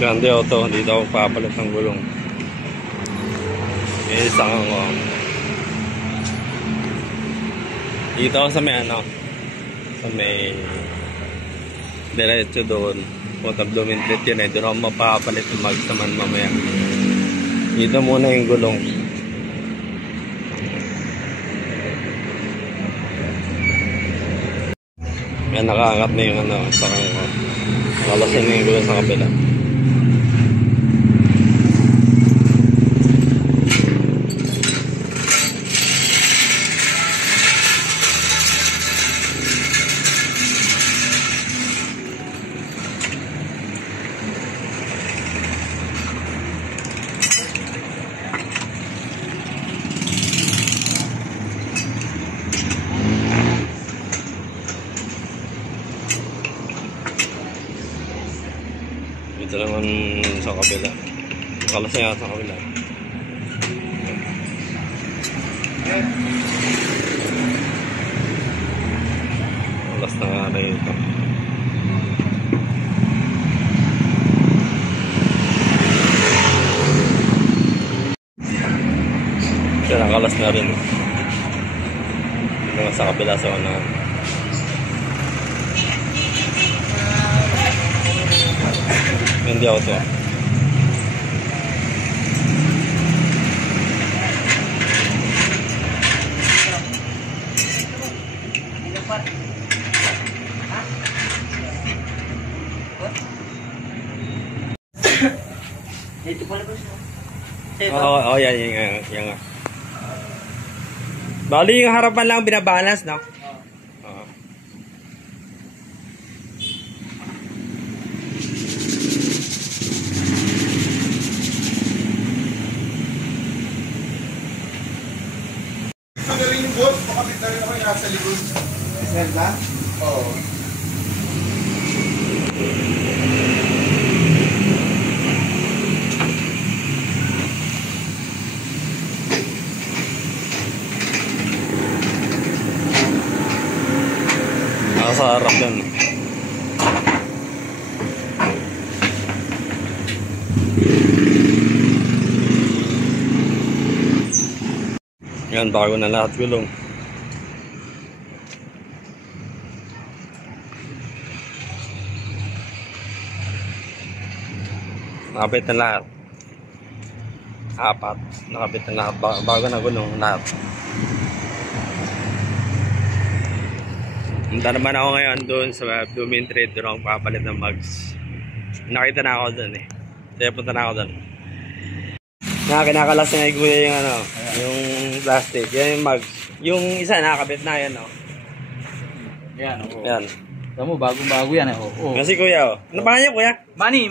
Hyundai Auto, dito ako papalit ng gulong. Isang ako. Dito ako sa may ano, sa may diretso doon. Punta Blumentritt yun eh. Doon ako mapapalit ng mags naman mamaya. Dito muna yung gulong. Yan, nakaangat na yung ano, sa kanila. Nakalasin na yung gulong sa kabila. Ito naman sa kabila. Kalas niya sa kabila. Kalas na nga na ito. Ito nakalas na rin. Ito naman sa kabila sa unahan. Hindi ako ito. Ito pala ba siya? Oo, yan, yan. Bali yung harapan lang binabalance, no? Oo. Magaling yung boss, makapit na rin ako yung nasa likod. Sir ba? Oo. Nasa harap yan. Yan, bago na lahat gulong. Nakapit na lahat. Apat. Nakapit na lahat. Bago na gulong lahat. Punta naman ako ngayon doon sa Blumentritt. Doon akong papalit ng mags. Nakita na ako doon eh. Kaya punta na ako doon. Kinakalas na kuya yung ano, yung plastic. Yan yung mags. Yung isa nakakabit na yan, oh. Yan, oo. Yan. Tamo, bagong-bago yan, oo. Kasi kuya, oh. Ano pa niya kuya? Manny.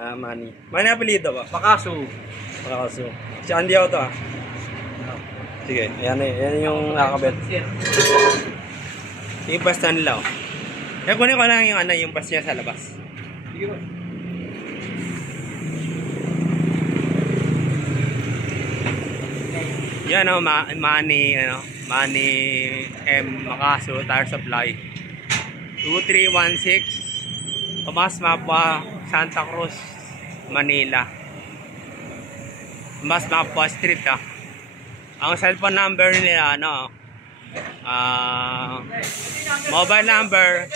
Ah, Manny. Manny apelido ba? Makaso. Makaso. Si Andy ako to, ah. Sige, yan eh. Yan yung nakakabit. Yung pasta nila, oh. Kaya kunin ko lang yung ano, yung pasta niya sa labas. Sige ba? Yan o, Manny M. Makaso, Tire Supply. 2316 Tomas Mapua, Santa Cruz, Manila. Tomas Mapua Street, ah. Ang cellphone number nila, ano, mobile number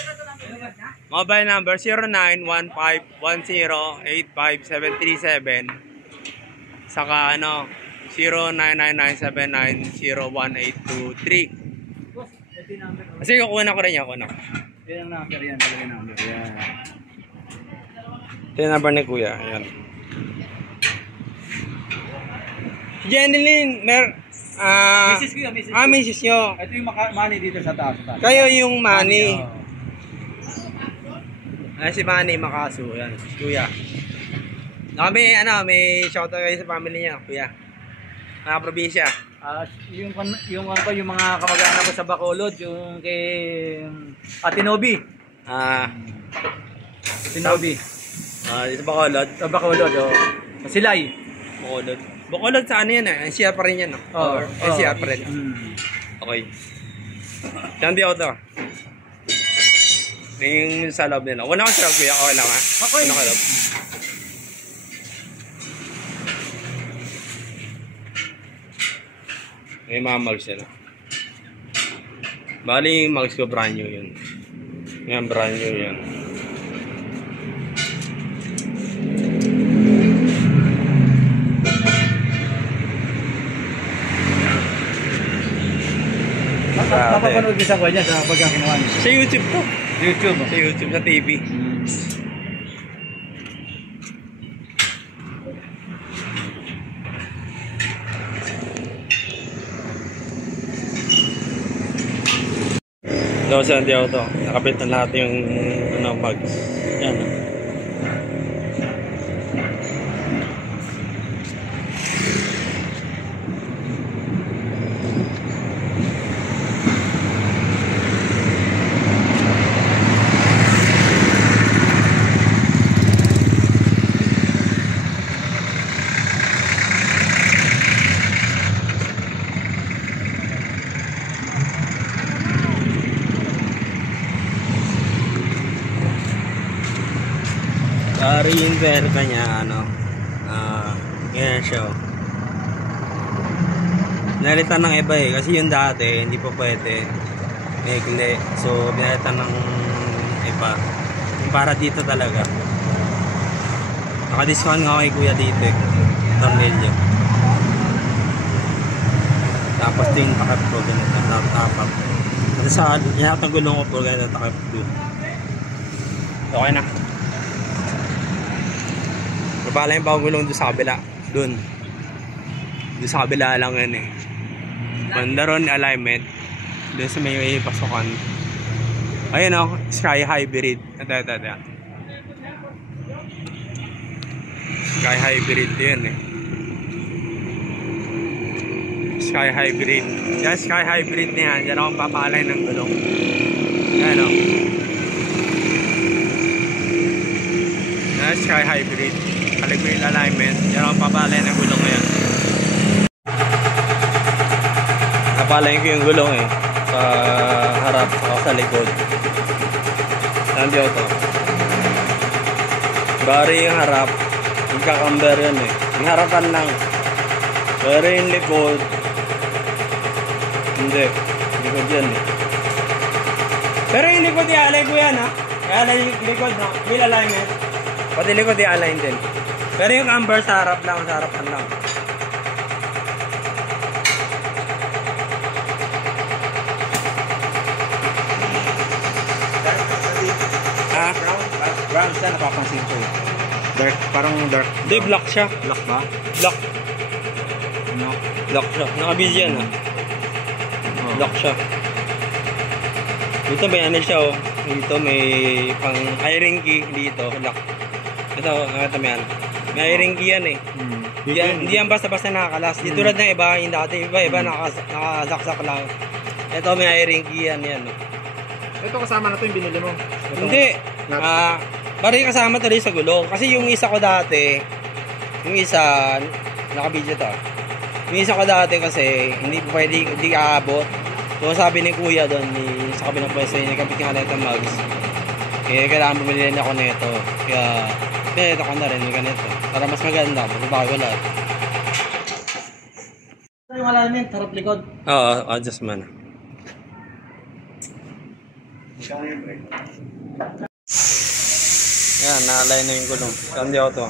0915108577. Saka ano, 0999790183. Kasi kukuha ko rin yan, kuha. Yan ang number yan, talaga number yan. Ito yung number ni kuya, ayan. Jeneline, Mrs. ko yun, Mrs. Mrs. nyo. Ito yung Manny dito sa taas. Kayo yung Manny. Manny, Si Manny Makaso, ayan, kuya. May shoutout kayo sa family niya, kuya. Mga probinsya. Yung mga kamag-anak ko sa Bacolod, yung kay Atinobi. Atinobi. Dito Bacolod. Sa Bacolod, sa Silay. Bacolod sa ano yan eh? NCR pa rin yan, no? NCR pa rin. Okay. Saan di auto? Yung sa loob nila. Wala akong sa loob, kuya. Okay lang, ha? Okay. Ano ka loob? May mga mugs nila. Bali yung mugs ko, brand new yun. Yan, brand new yun. Napapanood din sa kuya niya sa pagkakinuha niya. Sa YouTube to. YouTube. Sa YouTube, sa TV. Ito sa Santiago to. Nakabit na lahat yung bags. Yan. Re-inverter niya, ganyan siya. Nalitan ng iba kasi yung dati hindi pa pwede maikli, so binalitan ng iba yung para dito talaga. Naka-discount nga kay kuya dito tornilyo, tapos ito yung takip ko ganito, tapap at sa lahat ng gulong ko po ganito takip ko. Okay na. Napala yung bagong gulong doon sa kabila. Doon sa kabila lang yan eh. Banda ron alignment. Doon sa may pasukan. Ayun o, Sky Hybrid. Ito. Sky Hybrid yun eh. Sky Hybrid. Yan, Sky Hybrid na yan. Diyan akong papalay ng gulong. Ayan o. Yan, Sky Hybrid. Kalig mo yung alignment. Yan ang papalay ng gulong ngayon. Napalay ko yung gulong eh. Sa harap o sa likod. Nandiyo ito. Bari yung harap. Magkakamber yan eh. Yung harapan lang. Pero yung likod. Hindi. Likod yan eh. Pero yung likod i-align ko yan ha. I-align yung likod na. Wheel alignment. Pati likod i-align din. Pero yung amber sa harap lang, sa harapan lang. Ha? Brown siya, napapansin ko eh. Dark, parang dark. Hindi, black siya. Black ba? Black. No. Black siya. Nakabis yan ha. Black siya. Dito may ano siya oh. Dito may pang iron key. Dito, lock. Ito, nakita mo yan. May iron key yan eh. Hindi yan basta-basta nakakalas. Di tulad ng iba, yung dati iba nakasaksak lang. Ito may iron key yan. Ito kasama na to yung binili mo. Hindi. Bari kasama tuloy sa gulong. Kasi yung isa ko dati, yung isa, nakabidyo to. Yung isa ko dati kasi, hindi pwede, hindi kaabot. So sabi ni kuya doon, sa kabilang pwesto, yung nagkapit nga na ito mugs. Kaya kailangan bumili niya ako nito. Kaya, pinito ko na rin yung ganito. Para mas maganda, magbabago lahat. Yung alignment, harap likod. Oo, adjustment. Yan, na-align na yung gulong. Kandi ako to.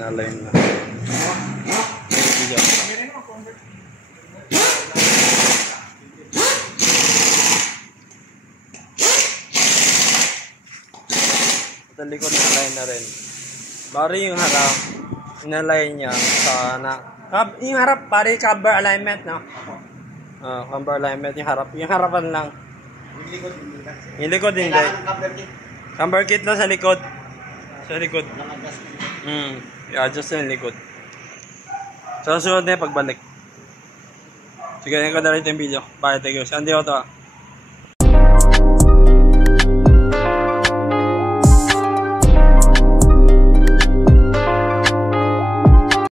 Na-align na. Video. Ito likod na-align na rin. Bari yung harap, in-align niya sa yung harap, pari cover alignment, no? Cover alignment, yung harap. Yung harapan lang. Yung likod hindi. Camber kit lang sa likod. Sa likod. I-adjust yung likod. So, sunod na yung pagbalik. Sige, yan ko na rin yung video. Bye, thank you. Saan di ako to?